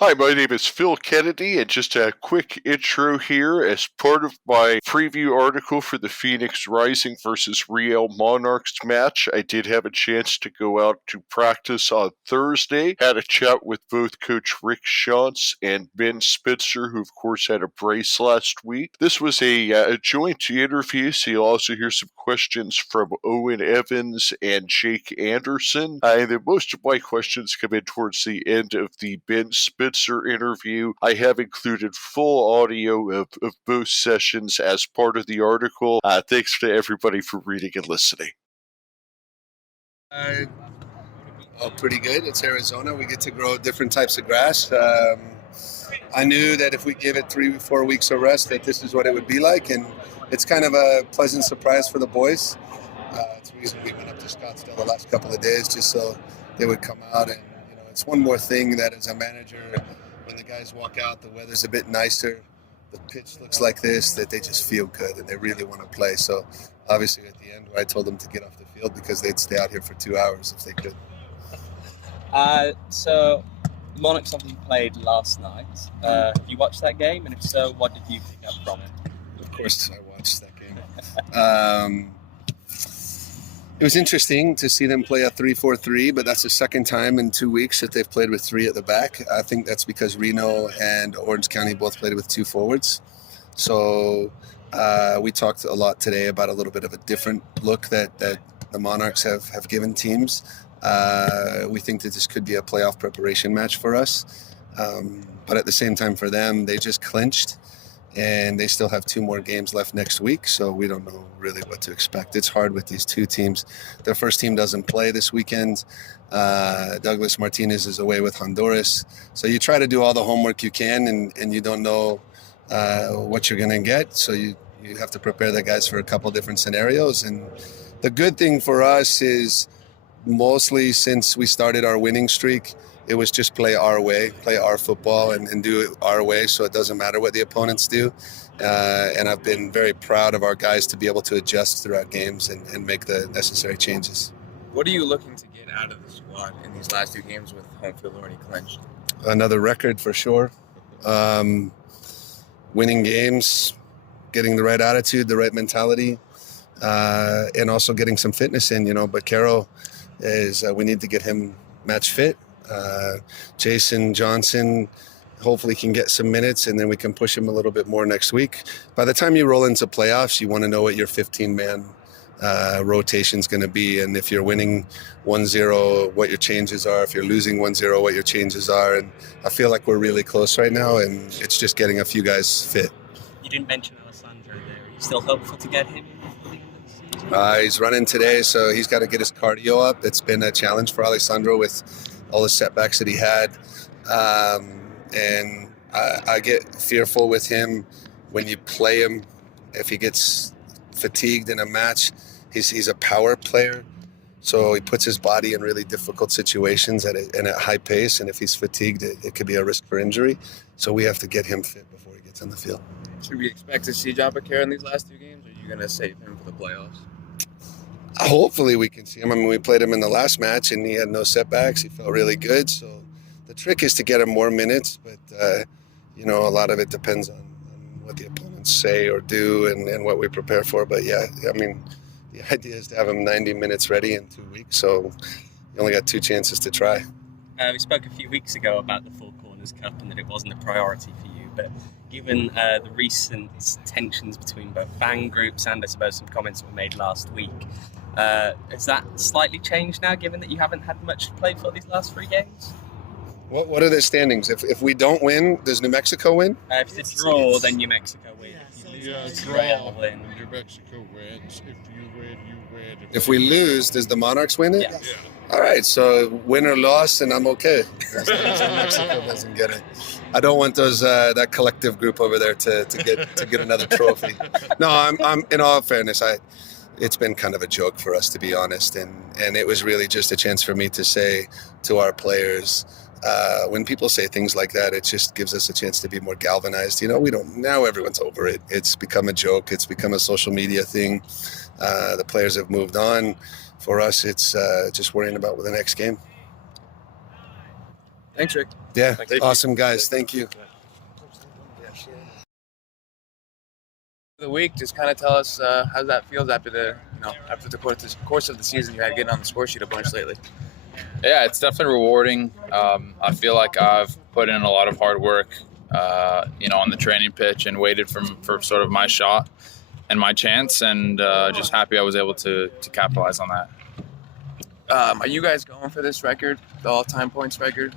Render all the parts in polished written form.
Hi, my name is Phil Kennedy, and just a quick intro here. As part of my preview article for the Phoenix Rising versus Real Monarchs match, I did have a chance to go out to practice on Thursday. Had a chat with both Coach Rick Schantz and Ben Spitzer, who of course had a brace last week. This was a joint interview, so you'll also hear some questions from Owain Evans and Jake Anderson. And then most of my questions come in towards the end of the Ben Spitzer interview. I have included full audio of both sessions as part of the article. Thanks to everybody for reading and listening. Pretty good. It's Arizona. We get to grow different types of grass. I knew that if we give it 3-4 weeks of rest, that this is what it would be like, and it's kind of a pleasant surprise for the boys. It's the reason we went up to Scottsdale the last couple of days, just so they would come out. And it's one more thing that as a manager, when the guys walk out, the weather's a bit nicer, the pitch looks like this, that they just feel good and they really want to play. So obviously at the end, I told them to get off the field because they'd stay out here for 2 hours if they could. So Monarchs obviously played last night. Have you watched that game? And if so, what did you pick up from it? Of course I watched that game. It was interesting to see them play a 3-4-3, but that's the second time in 2 weeks that they've played with three at the back. I think that's because Reno and Orange County both played with two forwards. So we talked a lot today about a little bit of a different look that the Monarchs have given teams. We think that this could be a playoff preparation match for us. But at the same time for them, they just clinched. And they still have 2 more games left next week, so we don't know really what to expect. It's hard with these two teams. Their first team doesn't play this weekend. Douglas Martinez is away with Honduras. So you try to do all the homework you can, and you don't know what you're going to get. So you have to prepare the guys for a couple different scenarios. And the good thing for us is mostly since we started our winning streak, it was just play our way, play our football, and do it our way, so it doesn't matter what the opponents do. And I've been very proud of our guys to be able to adjust throughout games and make the necessary changes. What are you looking to get out of the squad in these last 2 games with home field already clinched? Another record for sure. Winning games, getting the right attitude, the right mentality, and also getting some fitness in, But Caro is, we need to get him match fit. Jason Johnson hopefully can get some minutes, and then we can push him a little bit more next week. By the time you roll into playoffs, you want to know what your 15-man rotation is going to be, and if you're winning 1-0, what your changes are. If you're losing 1-0, what your changes are. And I feel like we're really close right now, and it's just getting a few guys fit. You didn't mention Alessandro there. Are you still hopeful to get him before the end of the season? He's running today, so he's got to get his cardio up. It's been a challenge for Alessandro with all the setbacks that he had. And I get fearful with him when you play him. If he gets fatigued in a match, he's a power player. So he puts his body in really difficult situations and at high pace. And if he's fatigued, it could be a risk for injury. So we have to get him fit before he gets on the field. Should we expect to see John Becerra in these last 2 games, or are you going to save him for the playoffs? Hopefully we can see him. I mean, we played him in the last match and he had no setbacks. He felt really good. So the trick is to get him more minutes, but a lot of it depends on what the opponents say or do and what we prepare for. But yeah, I mean, the idea is to have him 90 minutes ready in 2 weeks. So you only got 2 chances to try. We spoke a few weeks ago about the Four Corners Cup and that it wasn't a priority for you, but given the recent tensions between both fan groups and I suppose some comments that were made last week, has that slightly changed now, given that you haven't had much to play for these last 3 games? What are the standings? If we don't win, does New Mexico win? If it's a draw, then New Mexico wins. Draw, then New Mexico wins. If you win, you win. If we lose, does the Monarchs win it? Yeah. All right, so win or loss, and I'm okay. As long as New Mexico doesn't get it. I don't want those that collective group over there to get another trophy. No, I'm in all fairness, it's been kind of a joke for us, to be honest, and it was really just a chance for me to say to our players, when people say things like that, it just gives us a chance to be more galvanized. Now everyone's over it. It's become a joke. It's become a social media thing. The players have moved on. For us, it's just worrying about the next game. Thanks, Rick. Yeah, Thank you. awesome guys. Thank you. The week, just kind of tell us how that feels after the course of the season. You had getting on the score sheet a bunch lately. Yeah, it's definitely rewarding. I feel like I've put in a lot of hard work, on the training pitch and waited for sort of my shot and my chance, and just happy I was able to capitalize on that. Are you guys going for this record, the all-time points record?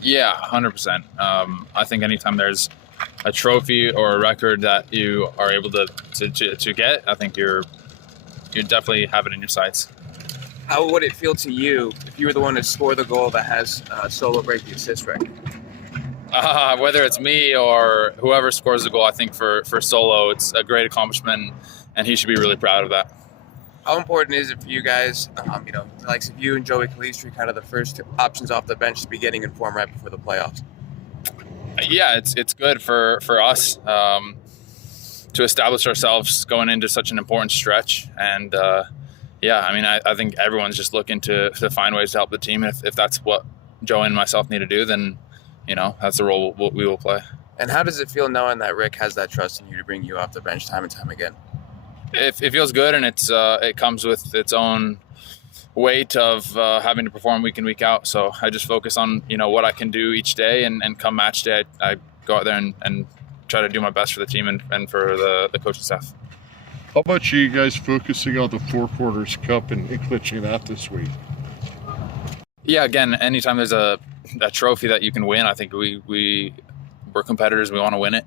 Yeah, 100%. I think anytime there's a trophy or a record that you are able to get, I think you definitely have it in your sights. How would it feel to you if you were the one to score the goal that has Solo break the assist record? Whether it's me or whoever scores the goal, I think for Solo, it's a great accomplishment, and he should be really proud of that. How important is it for you guys, like if you and Joey Calistri, kind of the first options off the bench to be getting in form right before the playoffs? Yeah, it's good for us to establish ourselves going into such an important stretch. And I think everyone's just looking to find ways to help the team. And if that's what Joey and myself need to do, then that's the role we will play. And how does it feel knowing that Rick has that trust in you to bring you off the bench time and time again? It feels good, and it comes with its own weight of having to perform week in, week out. So I just focus on what I can do each day, and come match day, I go out there and try to do my best for the team and for the coaching staff. How about you guys focusing on the Four Quarters Cup and clinching that this week? Yeah, again, anytime there's a trophy that you can win, I think we're competitors. We want to win it,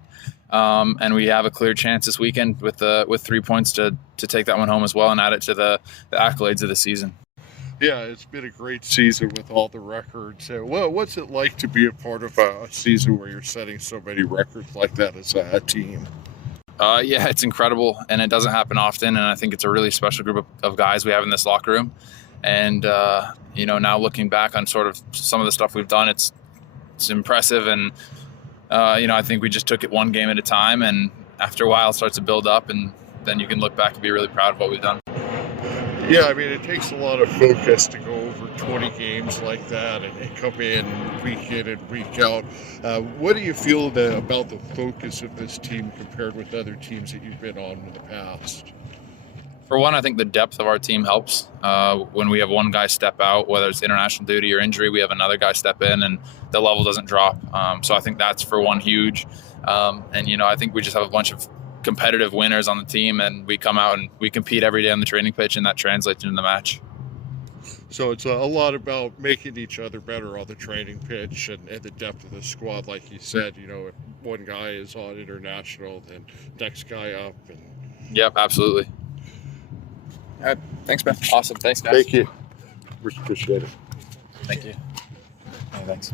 and we have a clear chance this weekend with 3 points to take that one home as well and add it to the accolades of the season. Yeah, it's been a great season with all the records. What's it like to be a part of a season where you're setting so many records like that as a team? Yeah, it's incredible, and it doesn't happen often, and I think it's a really special group of guys we have in this locker room. And now looking back on sort of some of the stuff we've done, it's impressive, and I think we just took it one game at a time, and after a while it starts to build up, and then you can look back and be really proud of what we've done. Yeah, I mean, it takes a lot of focus to go over 20 games like that and come in week in and week out. What do you feel about the focus of this team compared with other teams that you've been on in the past? For one, I think the depth of our team helps. When we have one guy step out, whether it's international duty or injury, we have another guy step in, and the level doesn't drop. So I think that's, for one, huge. I think we just have a bunch of competitive winners on the team, and we come out and we compete every day on the training pitch, and that translates into the match. So it's a lot about making each other better on the training pitch and the depth of the squad. Like you said, if one guy is on international, then next guy up. Yep, absolutely. All right, thanks, man. Awesome. Thanks, guys. Thank you. We appreciate it. Thank you. Yeah, thanks.